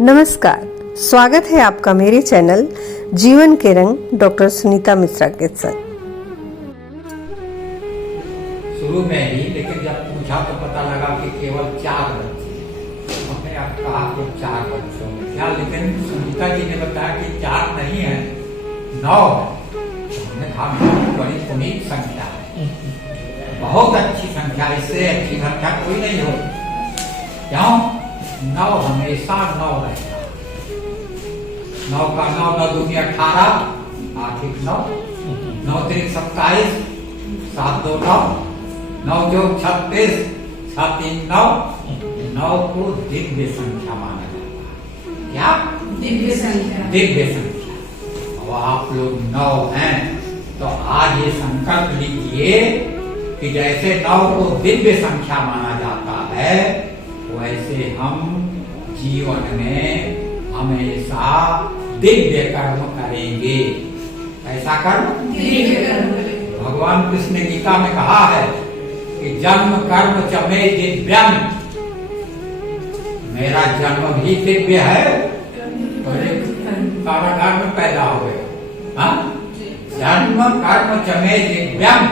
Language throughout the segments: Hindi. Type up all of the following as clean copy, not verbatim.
नमस्कार, स्वागत है आपका मेरे चैनल जीवन के रंग डॉक्टर सुनीता मिश्रा के साथ। शुरू में ही लेकिन जब पूछा तो पता लगा कि केवल 4 बच्चे। हमने अब कहा कि 4 बच्चों में क्या, लेकिन सुनीता जी ने बताया कि 4 नहीं है 9 है। हमने कहा बड़ी पुनीत संख्या है, बहुत अच्छी संख्या, इससे अच्छी संख्या कोई नहीं हो। क्यों? 9 हमेशा 9 रहता। 9 का 9 9 दूनी 18, 8 1 9, 9 3 27, 7 2 9, 9 2 36, 7 3 9। 9 को दिव्य संख्या माना जाता है। क्या? दिव्य संख्या। दिव्य संख्या। और आप लोग 9 हैं तो आज ये संकल्प लीजिए कि जैसे 9 को दिव्य संख्या माना जाता है, वैसे हम जीवन में हमेशा दिव्य कर्म करेंगे। ऐसा कर्म? दिव्य कर्म। भगवान कृष्ण ने गीता में कहा है कि जन्म कर्म च मे दिव्यम, मेरा जन्म भी दिव्य है और एक कारागार में पैदा हो गया। हाँ? जन्म कर्म च मे दिव्यम,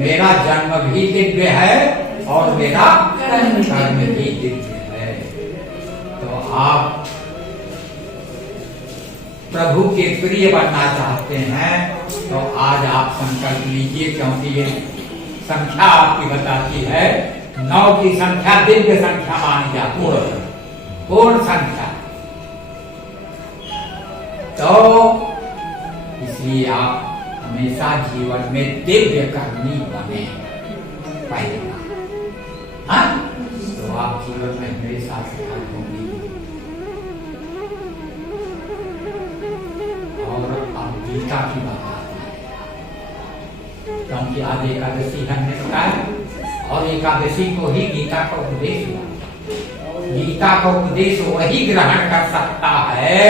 मेरा जन्म भी दिव्य है और मेरा कर्म भी दिव्य है। तो आप प्रभु के प्रिय बनना चाहते हैं तो आज आप संकल्प लीजिए, क्योंकि ये संख्या आपकी बताती है 9 की संख्या दिव्य संख्या मानी जाती है, पूर्ण संख्या। तो इसलिए आप हमेशा जीवन में दिव्य कर्मी बने। पहले हाँ? तो आप जीवन में हमेशा सफल होंगे। और अब गीता की बात आती है, क्योंकि आज एकादशी हमने बताया और एकादशी को ही गीता का उपदेश हुआ। गीता का उपदेश वही ग्रहण कर सकता है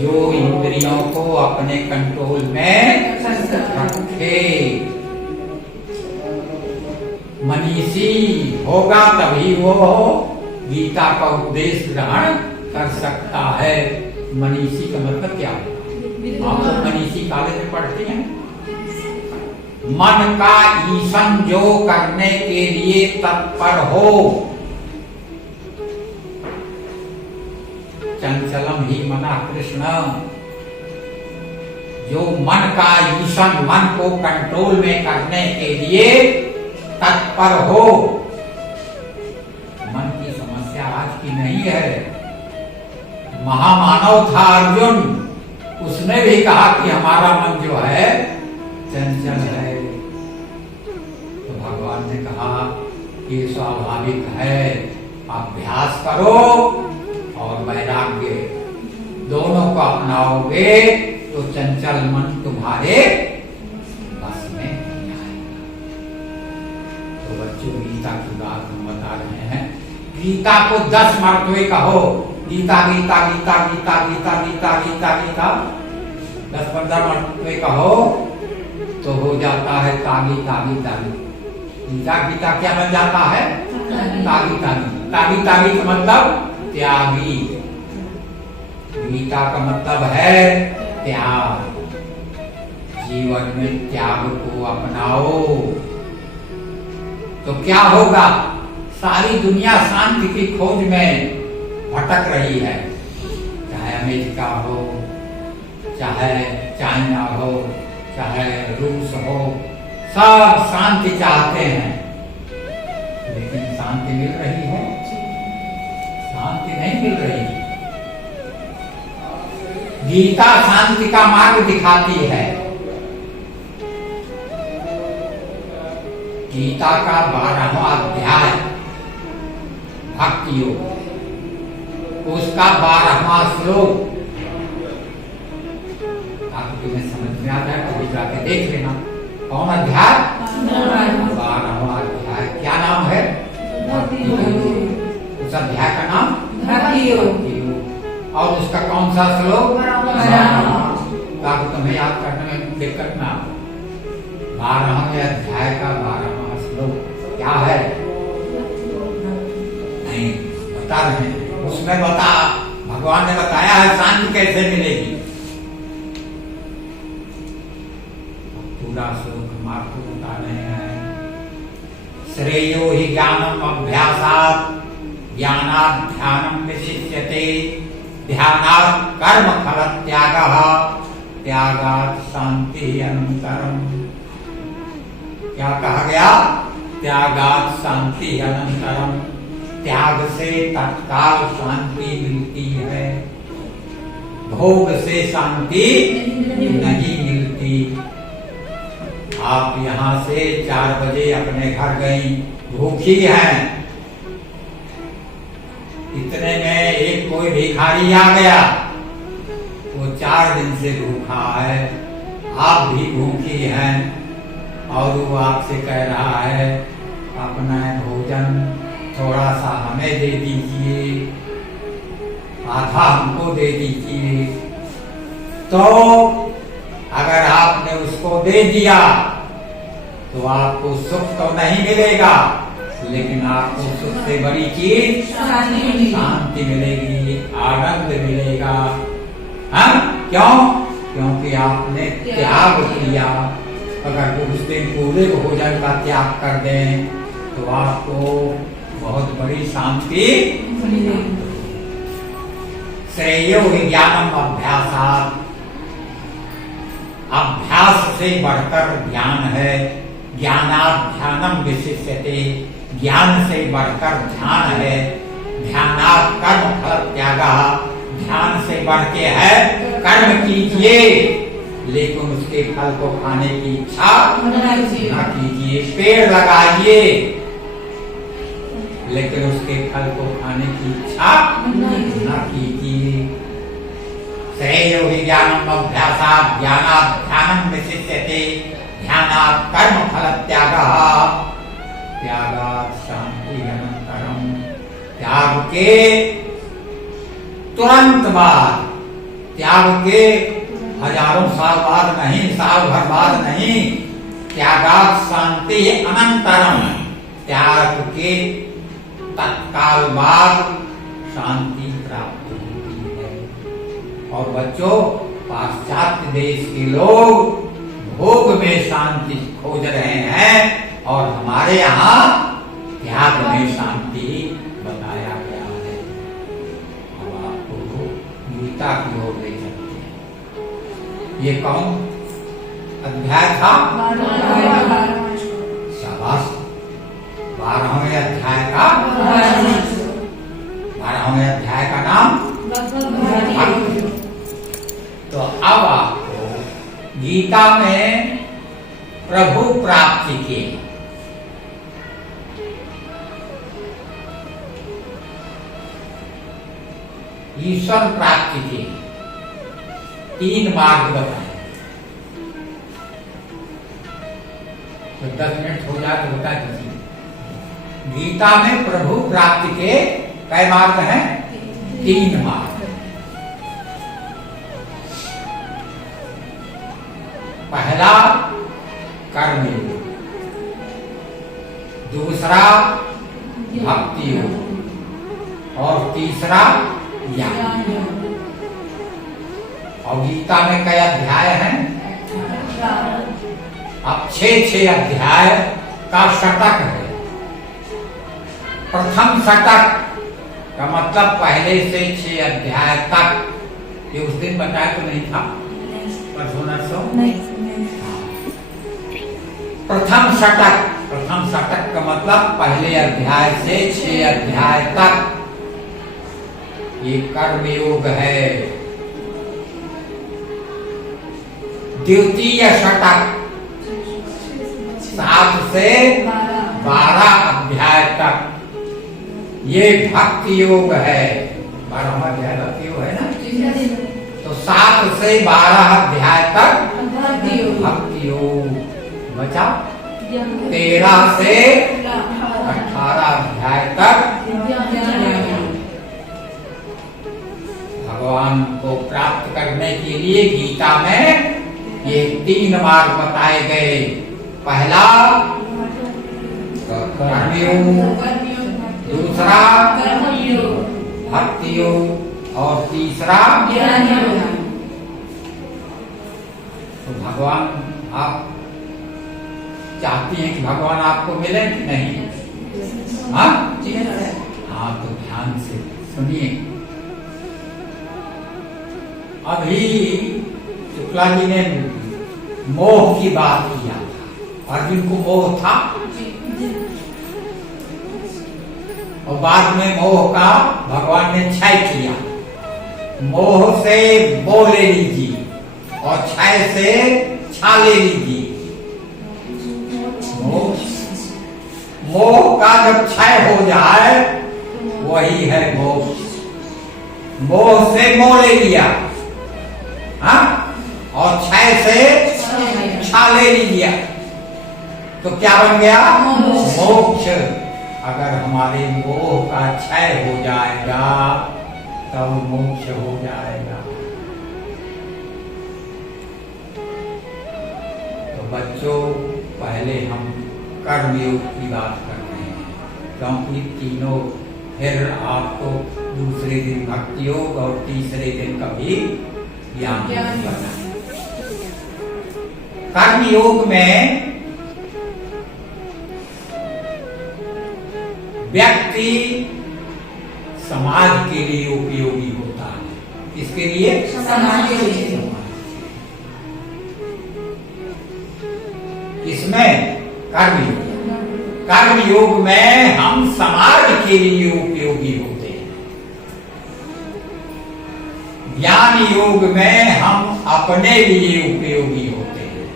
जो इंद्रियों को अपने कंट्रोल में रखे। मनीषी होगा तभी वो गीता का उपदेश ग्रहण कर सकता है। मनीषी का मतलब क्या है? आप लोग मनीषी कॉलेज में पढ़ते हैं। मन का ईशन जो करने के लिए तत्पर हो, चंचलम ही मना कृष्ण, जो मन का ईशन, मन को कंट्रोल में करने के लिए तत्पर हो। मन की समस्या आज की नहीं है। महामानव था अर्जुन, उसने भी कहा कि हमारा मन जो है चंचल है। तो भगवान ने कहा कि स्वाभाविक है, अभ्यास करो और वैराग्य दोनों को अपनाओगे तो चंचल मन तुम्हारे बस में नहीं आएगा। तो बच्चों, गीता की बात हम बता रहे हैं। गीता को 10 मर्तबे कहो। गीता गीता गीता गीता गीता गीता गीता गीता 10-15 मर्तबे कहो तो हो जाता है तागी तागी तागी। गीता गीता क्या बन जाता है? तागी तागी। तागी तागी का मतलब त्यागी। गीता का मतलब है त्याग। जीवन में त्याग को अपनाओ तो क्या होगा? सारी दुनिया शांति की खोज में भटक रही है, चाहे अमेरिका हो, चाहे चाइना हो, चाहे रूस हो, सब शांति चाहते हैं, लेकिन शांति मिल रही है? शांति नहीं मिल रही। गीता शांति का मार्ग दिखाती है। गीता का 12वां अध्याय भक्ति योग, उसका 12वां श्लोक आपको तुम्हें समझ में आ जाए तो जाके देख लेना। कौन अध्याय? 12वां अध्याय। क्या नाम है? भक्ति योग। उस अध्याय का नाम भक्ति योग। और उसका कौन सा श्लोक? ताकि तुम्हें याद करने में दिक्कत ना हो। 12वें अध्याय का 12वां श्लोक क्या है? नहीं बता रहे हैं। उसमें भगवान ने बताया है शांति कैसे मिलेगी। पूरा श्लोक हम आपको बता रहे हैं। श्रेयो हि ज्ञानम अभ्यासात् ज्ञानात् ध्यानम विशिष्यते ध्यानात् कर्म फल त्यागः त्यागात् शांति अनंतरम। क्या कहा गया? त्यागात् शांति अनंतरम। त्याग से तत्काल शांति मिलती है, भोग से शांति नहीं मिलती। आप यहाँ से 4 बजे अपने घर गई, भूखी हैं, इतने में एक कोई भिखारी आ गया, वो 4 दिन से भूखा है, आप भी भूखी हैं और वो आपसे कह रहा है अपना भोजन थोड़ा सा हमें दे दीजिए, आधा हमको दे दीजिए। तो अगर आपने उसको दे दिया तो आपको सुख तो नहीं मिलेगा, लेकिन आपको सुख से बड़ी चीज शांति मिलेगी, आनंद मिलेगा। हाँ, क्यों? क्योंकि आपने त्याग किया। अगर उस दिन पूरे भोजन का त्याग कर दें तो आपको बहुत बड़ी शांति मिलेगी। श्रेयो हि ज्ञानम अभ्यासात्, अभ्यास से बढ़कर ज्ञान है। ज्ञानात् ध्यानम विशिष्यते, ज्ञान से बढ़कर ध्यान है। ध्यानात् कर्म फल त्यागः, ध्यान से बढ़ के है कर्म कीजिए, लेकिन उसके फल को खाने की इच्छा न कीजिए। पेड़ लगाइए, लेकिन उसके फल को खाने की इच्छा न कीजिए। श्रेयो हि ज्ञानम अभ्यासात् ज्ञानात् ध्यानम विशिष्यते ध्यानात् कर्म फल त्यागः त्यागात् शांति अनंतरम। त्याग के तुरंत बाद, त्याग के हजारों साल बाद नहीं, साल भर बाद नहीं, त्यागात् शांति अनंतरम, त्याग के तत्काल बाद शांति प्राप्त होती है। और बच्चों, पाश्चात्य देश के लोग भोग में शांति खोज रहे हैं और हमारे यहाँ त्याग में शांति बताया गया है। अब आपको गीता की ओर ले सकते हैं। ये कौन अध्याय था? शाबाश। 12वें अध्याय का 12वें अध्याय का नाम भक्ति। तो अब आपको गीता में प्रभु प्राप्ति के ईश्वर प्राप्ति के 3 मार्ग बताए। तो 10 मिनट हो जाए तो बता दीजिए। गीता में प्रभु प्राप्ति के कई मार्ग हैं? 3 मार्ग। पहला कर्मयोग, दूसरा भक्ति योग और तीसरा ज्ञान। और गीता में कई अध्याय हैं? अब 6 अध्याय का शतक है। प्रथम शतक का मतलब पहले से 6 अध्याय तक। ये उस दिन बताया तो नहीं था? प्रथम शतक का मतलब पहले अध्याय से 6 अध्याय तक ये कर्मयोग है। द्वितीय शतक 7 से 12 अध्याय तक ये भक्ति योग है। 12वां अध्याय भक्ति योग है ना? तो 7 से 12 अध्याय तक भक्ति योग बचा। 13 से 18 अध्याय तक भगवान को प्राप्त करने के लिए गीता में ये 3 मार्ग बताए गए। पहला कर्मयोग, दूसरा भक्ति योग और तीसरा ज्ञान योग। तो भगवान आप चाहती हैं कि भगवान आपको मिले कि नहीं? हाँ हाँ, तो ध्यान से सुनिए। अभी शुक्ला जी ने मोह की बात किया था, अर्जुन को मोह था और बाद में मोह का भगवान ने क्षय किया। मोह से मोह ले लीजिए और क्षय से छा ले लीजिए। मोह का जब क्षय हो जाए वही है मोक्ष। मोह से मोह ले लिया, हाँ, और क्षय से छा ले लिया, तो क्या बन गया? मोक्ष। अगर हमारे मोह का क्षय हो जाएगा तब मोक्ष हो जाएगा। तो बच्चों, पहले हम कर्मयोग की बात कर रहे हैं, क्योंकि तीनों फिर आपको दूसरे दिन भक्ति योग और तीसरे दिन कभी ज्ञान करना है। कर्म योग में व्यक्ति समाज के लिए उपयोगी होता है। किसके लिए? समाज के लिए। इसमें कर्म योग में हम समाज के लिए उपयोगी होते हैं। ज्ञान योग में हम अपने लिए उपयोगी होते हैं।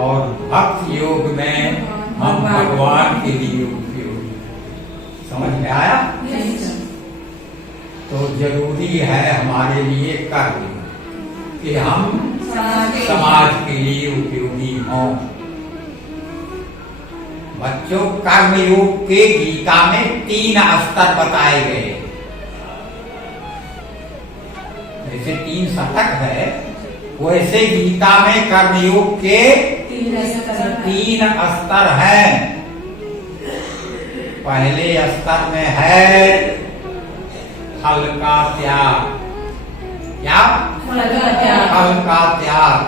और भक्ति योग में हम भगवान के लिए उपयोगी। समझ में आया? तो जरूरी है हमारे लिए कर्म कि हम समाज के लिए उपयोगी हों। बच्चों, कर्मयोग के गीता में 3 स्तर बताए गए। जैसे 3 शतक है, वैसे गीता में कर्मयोग के 3 स्तर हैं। पहले स्तर में है फल का त्याग। क्या? फल का त्याग।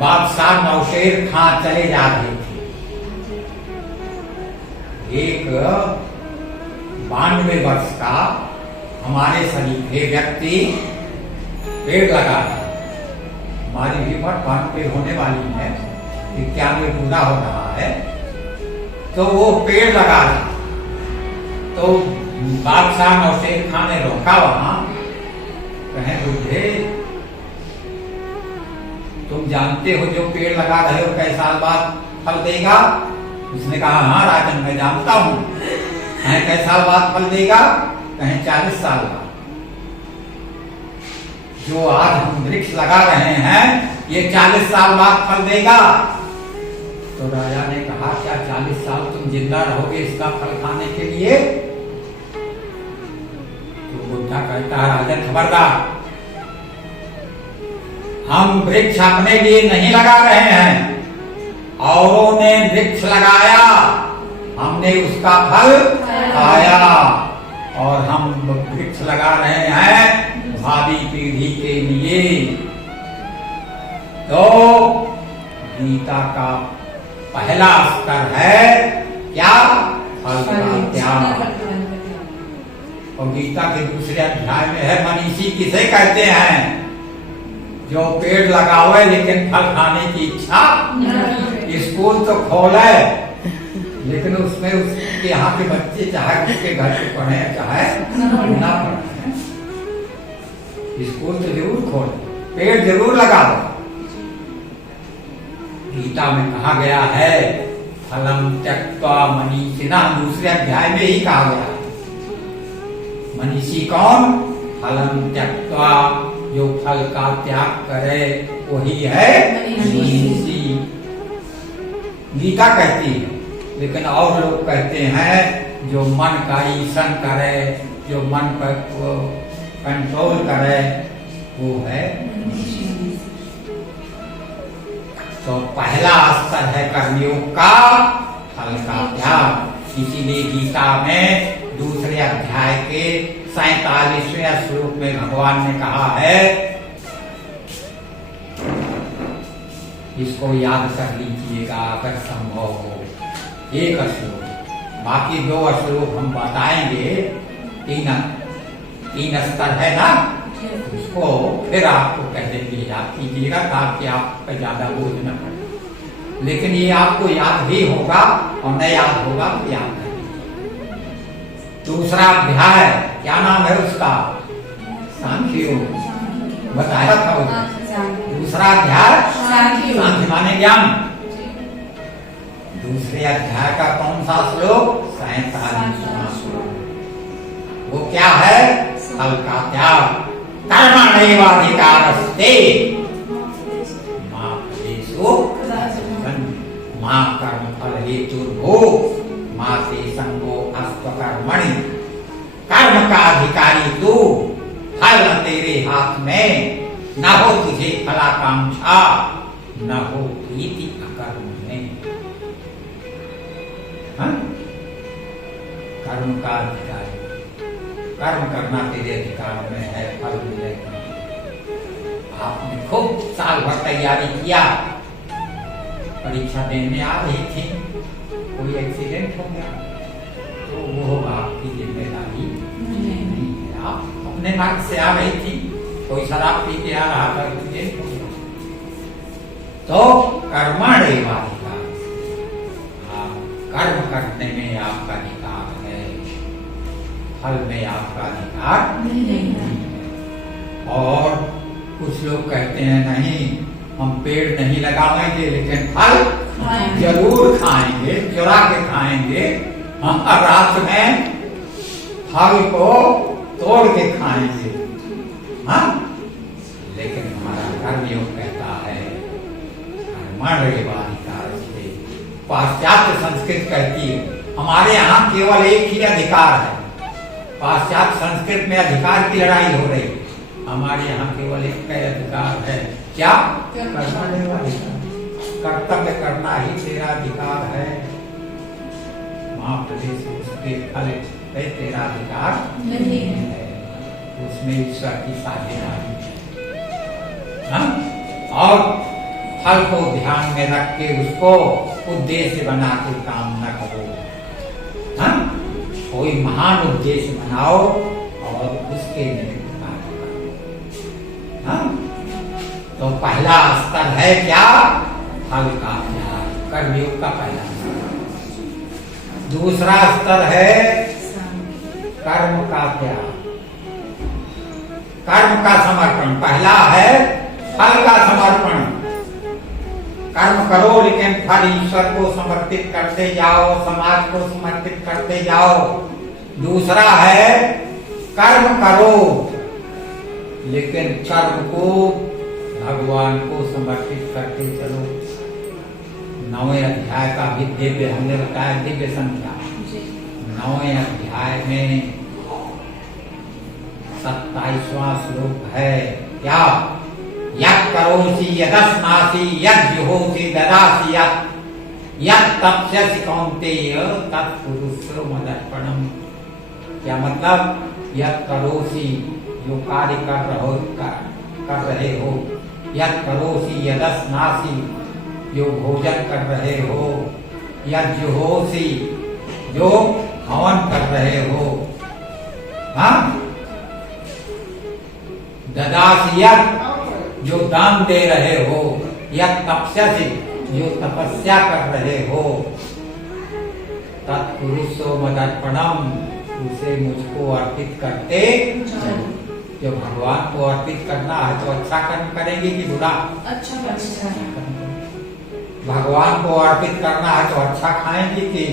बादशाह नौशेर खां चले जा रहे थे। एक 92 वर्ष का हमारे शरीफे व्यक्ति पेड़ लगा था। हमारी भी पर पेड़ होने वाली है, 91 पूरा हो रहा है, तो वो पेड़ लगा था। तो बादशाह नौशेर खां ने रोका वहां, कहे बुढ़े, तुम जानते हो जो पेड़ लगा रहे हो कई साल बाद फल देगा? उसने कहा हाँ राजन, मैं जानता हूं। कहीं कई साल बाद फल देगा? कहीं 40 साल बाद। जो आज हम वृक्ष लगा रहे हैं ये 40 साल बाद फल देगा। तो राजा ने कहा क्या 40 साल तुम जिंदा रहोगे इसका फल खाने के लिए? तो बुद्धा कहता है राजन खबरदार, हम वृक्ष अपने लिए नहीं लगा रहे हैं, औरों ने वृक्ष लगाया, हमने उसका फल खाया, और हम वृक्ष लगा रहे हैं भावी पीढ़ी के लिए। तो गीता का पहला स्तर है क्या? फल का त्याग। और गीता के दूसरे अध्याय में है मनीषी किसे कहते हैं? जो पेड़ लगावे लेकिन फल खाने की इच्छा। स्कूल तो खोले लेकिन उसमें उसके यहाँ के बच्चे चाहे उसके घर पे पढ़े चाहे ना पढ़े, स्कूल तो जरूर खोले, पेड़ जरूर लगाओ। गीता में कहा गया है फलम त्यक्त्वा मनीषिणः, दूसरे अध्याय में ही कहा गया है। मनीषी कौन? फलम त्यक्त्वा, जो फल का त्याग करे वही है मनीषी। गीता कहती है, लेकिन और लोग कहते हैं जो मन का ईसन करे, जो मन पर कंट्रोल करे वो है। तो पहला स्तर है कर्मयोग का फल का त्याग। इसीलिए गीता में दूसरे अध्याय के 47वें श्लोक में भगवान ने कहा है, इसको याद कर लीजिएगा अगर संभव हो, एक श्लोक, बाकी 2 श्लोक हम बताएंगे। 3 स्तर है ना, उसको फिर आपको पहले भी याद कीजिएगा ताकि आप पर ज्यादा बोझ न पड़े। लेकिन ये आपको याद भी होगा और न याद होगा तो याद नहीं। दूसरा अध्याय क्या नाम है उसका? सांख्य योग बताया था उसने। दूसरा अध्याय सांख्य माने ज्ञान। दूसरे अध्याय का कौन सा श्लोक? 47वां श्लोक। वो क्या है? फल का त्याग। कर्मण्येवाधिकारस्ते मा फलेषु मां कर्म फल हेतुर्भो मा ते संगो अस्तु कर्मणि। कर्म का अधिकारी तू, फल तेरे हाथ में, न हो तुझे फलाकांक्षा, न हो प्रीति अकर्म में। कर्म का अधिकारी, कर्म करना तेरे अधिकार में है, फल मिलेगा। आपने खूब साल भर तैयारी किया, परीक्षा देने आ रही थी, कोई एक्सीडेंट हो गया तो वो आपकी जिम्मेदारी नहीं है। आप अपने मार्ग से आ रही थी, कोई शराब पी के आ रहा था, एक्सीडेंट हो गया तो कर्मण्येवाधिकार, कर्म करने में आपका अधिकार है, फल में आपका अधिकार नहीं है। और कुछ लोग कहते हैं नहीं, हम पेड़ नहीं लगाएंगे लेकिन फल जरूर खाएंगे, चुरा के खाएंगे, हम रात में फल को तोड़ के खाएंगे। हाँ, लेकिन हमारा कर्मयोग कहता है कर्मण्येवाधिकार से। पाश्चात्य संस्कृत कहती है, हमारे यहाँ केवल एक ही अधिकार है। पाश्चात्य संस्कृत में अधिकार की लड़ाई हो रही है, हमारे यहाँ केवल एक का अधिकार है, क्या? कर्मण्येवाधिकार। कर्तव्य करना ही तेरा अधिकार है। मां फलेषु, उसके फल पे तेरा अधिकार नहीं है, उसमें ईश्वर की साझेदारी है। और फल को ध्यान में रख के उसको उद्देश्य बना के काम न करो। हाँ? कोई महान उद्देश्य बनाओ और उसके निमित्त कार्य करो। हाँ? तो पहला स्तर है क्या? फल का त्याग, कर्मयोग का पहला स्तर। दूसरा स्तर है कर्म का त्याग, कर्म का समर्पण। पहला है फल का समर्पण, कर्म करो लेकिन फल ईश्वर को समर्पित करते जाओ, समाज को समर्पित करते जाओ। दूसरा है कर्म करो लेकिन कर्म को भगवान को समर्पित करते चलो। 9वें अध्याय का भी दिव्य हमने बताया, दिव्य संख्या 9वें अध्याय में 27वां श्लोक है क्या? यत् करोसि यदस्नासि यज्जुहोसि ददासि यत् तप्स्यसि कौन्तेय तत्कुरुष्व मदर्पणम्। क्या मतलब? यत् करोसि, जो कार्य कर रहे हो, यत् करोसि यदस्नासि, जो भोजन कर रहे हो, यज्जुहोसि, जो हवन कर रहे हो, हाँ, ददासि यत्, जो दान दे रहे हो, यत् तपस्यासि, जो तपस्या कर रहे हो, तत्कुरुष्व मदर्पणम्, उसे मुझको अर्पित करते। जो भगवान को अर्पित करना है तो अच्छा कर्म करेंगे कि बुरा? अच्छा। भगवान को अर्पित करना है तो अच्छा खाएंगे कि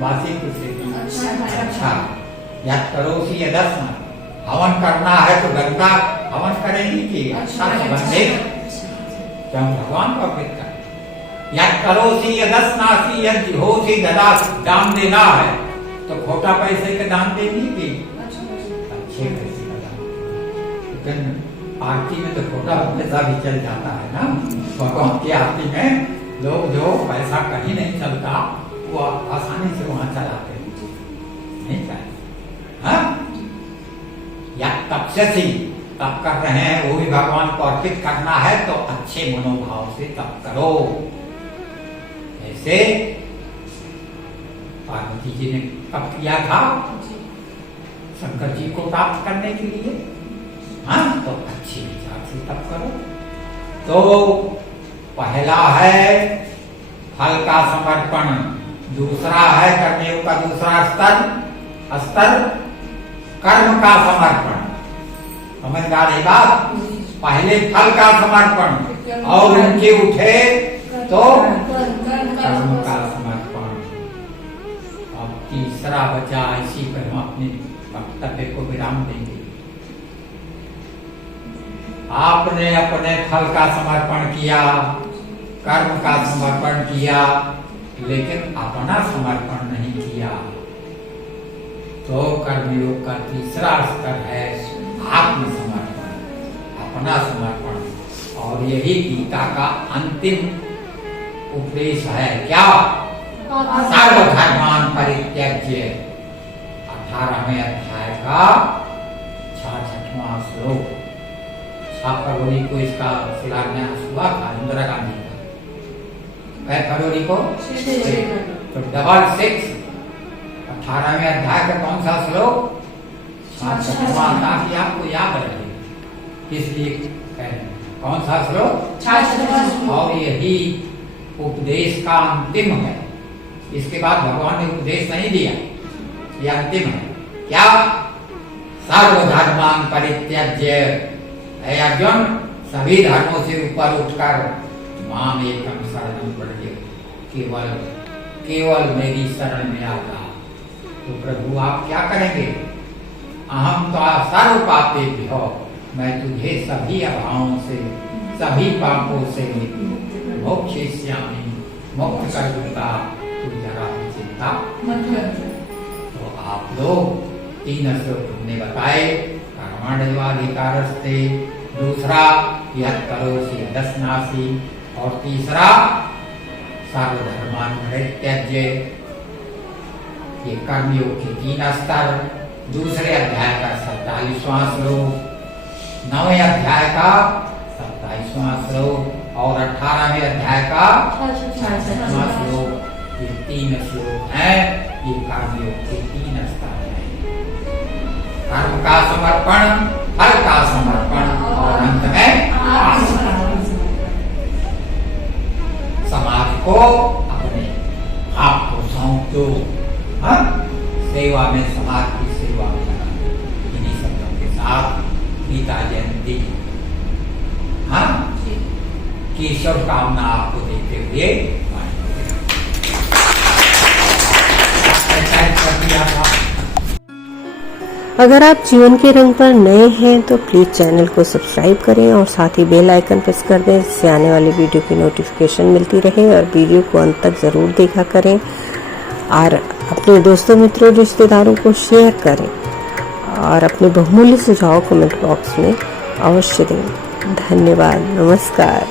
बासी कुछ? अच्छा। यत् करोसि यदस्नासि, हवन करना है तो गंगा हवन करेंगे कि अच्छा संबंधित? तो हम भगवान को अर्पित करें। यत् करोसि यदस्नासि यज्जुहोसि ददासि, दान देना है तो खोटा पैसे का दान देंगे कि अच्छे पैसे का दान? लेकिन आरती में तो खोटा पैसा भी चल जाता है ना। भगवान की आरती में लोग जो पैसा कहीं नहीं चलता वो आप आसानी से वहां चलाते हैं, नहीं चाहिए। हाँ? या तपस्या तप कर रहे हैं, वो भी भगवान को अर्पित करना है तो अच्छे मनोभाव से तप करो। ऐसे पार्वती जी ने तप किया था शंकर जी को प्राप्त करने के लिए। हाँ, तो अच्छे विचार से तप करो। तो पहला है फल का समर्पण, दूसरा है कर्मयोग का दूसरा स्तर कर्म का समर्पण। समझदार है बात। पहले फल का समर्पण और नीचे उठे तो कर्म का समर्पण। अब तीसरा बचा, इसी पर हम अपने वक्तव्य को विराम देंगे। आपने अपने फल का समर्पण किया, कर्म का समर्पण किया, लेकिन अपना समर्पण नहीं किया। तो कर्मयोग का तीसरा स्तर है आत्मसमर्पण, अपना समर्पण। और यही गीता का अंतिम उपदेश है। क्या? सर्वधर्मान परित्यज्य, 18वें अध्याय का 66वां श्लोक। 7 फरवरी को इसका शिलान्यास हुआ था इंदिरा गांधी का। 5 फरवरी को तो 666 18वें अध्याय का कौन सा श्लोक? 66वां, ताकि आपको याद रहे, इसलिए कौन सा श्लोक? और यही उपदेश का अंतिम है। इसके बाद भगवान ने उपदेश नहीं दिया, यह अंतिम है। क्या? सर्वधर्मान परित्यज्य, है अर्जुन, सभी धर्मों से ऊपर उठकर माम एकम शरणं व्रज, केवल मेरी शरण में आता। तो प्रभु आप क्या करेंगे? अहम तो सर्व पापेभ्यो, मैं तुझे सभी अभावों से, सभी पापों से मोक्षयिष्यामि, मुक्त कर दूंगा, तू जरा भी चिंता मत कर। तो आप लोग 3 श्लोक हमने बताए। कर्मण्येवाधिकारस्ते, दूसरा यत् करोषि यदश्नासि, और तीसरा सर्वधर्मान् परित्यज्य। ये कर्मयोग के 3 स्तर। दूसरे अध्याय का 47वां श्लोक, 9वें अध्याय का 27वां श्लोक और 18वें अध्याय का 66वां श्लोक। ये 3 श्लोक हैं, ये कर्मयोग के 3 स्तर हैं। कर्म का समर्पण, फल का समर्पण और अंत में समाज को अपने आप को सौंप दो। हाँ? सेवा में, समाज की सेवा में लगा। इन्हीं शब्दों के साथ गीता जयंती की शुभकामना आपको देते हुए अगर आप जीवन के रंग पर नए हैं तो प्लीज़ चैनल को सब्सक्राइब करें और साथ ही बेल आइकन प्रेस कर दें, जिससे आने वाली वीडियो की नोटिफिकेशन मिलती रहे। और वीडियो को अंत तक ज़रूर देखा करें और अपने दोस्तों, मित्रों, रिश्तेदारों को शेयर करें और अपने बहुमूल्य सुझाव कमेंट बॉक्स में अवश्य दें। धन्यवाद। नमस्कार।